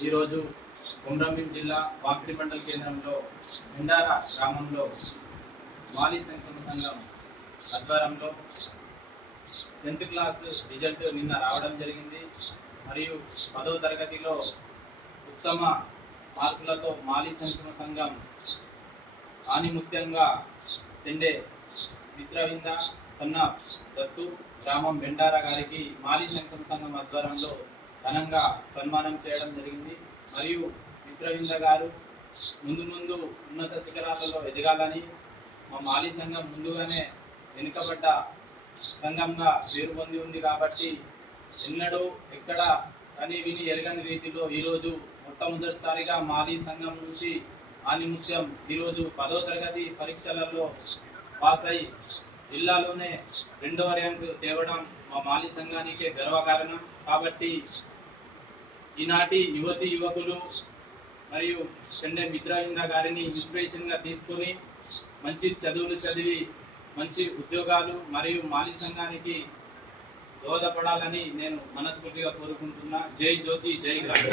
ఈరోజు కొమరంభీం జిల్లా వాకిడి మండల కేంద్రంలో ఉండార గ్రామంలో మాలీ సంక్షేమ సంఘం ఆధ్వర్యంలో టెన్త్ క్లాస్ రిజల్ట్ నిన్న రావడం జరిగింది. మరియు పదవ తరగతిలో ఉత్తమ మార్కులతో మాలీ సంక్షేమ సంఘం ఆనిముత్యంగా సెండే మిత్రవింద సన్న దత్తు గ్రామం బెండార గారికి మాలీ సంక్షేమ సంఘం ఆధ్వర్యంలో ఘనంగా సన్మానం చేయడం జరిగింది. మరియు మిత్రవింద గారు ముందు ముందు ఉన్నత శిఖరాలలో ఎదగాలని మా మాలీ సంఘం ముందుగానే వెనుకబడ్డ సంఘంగా పేరు పొంది ఉంది కాబట్టి ఎన్నడూ ఎక్కడ అని విని ఎరగని రీతిలో ఈరోజు మొట్టమొదటిసారిగా మాలీ సంఘం నుంచి ఆనిముత్యం ఈరోజు పదో తరగతి పరీక్షలలో పాస్ అయి జిల్లాలోనే రెండవ ర్యాంకు తేవడం మా మాలీ సంఘానికే గర్వకారణం. కాబట్టి ఈనాటి యువతి యువకులు మరియు చెండే మిత్రవింద గారిని ఇన్స్పిరేషన్గా తీసుకొని మంచి చదువులు చదివి మంచి ఉద్యోగాలు మరియు మాలి సంఘానికి దోహదపడాలని నేను మనస్ఫూర్తిగా కోరుకుంటున్నా. జై జ్యోతి జై గాంధీ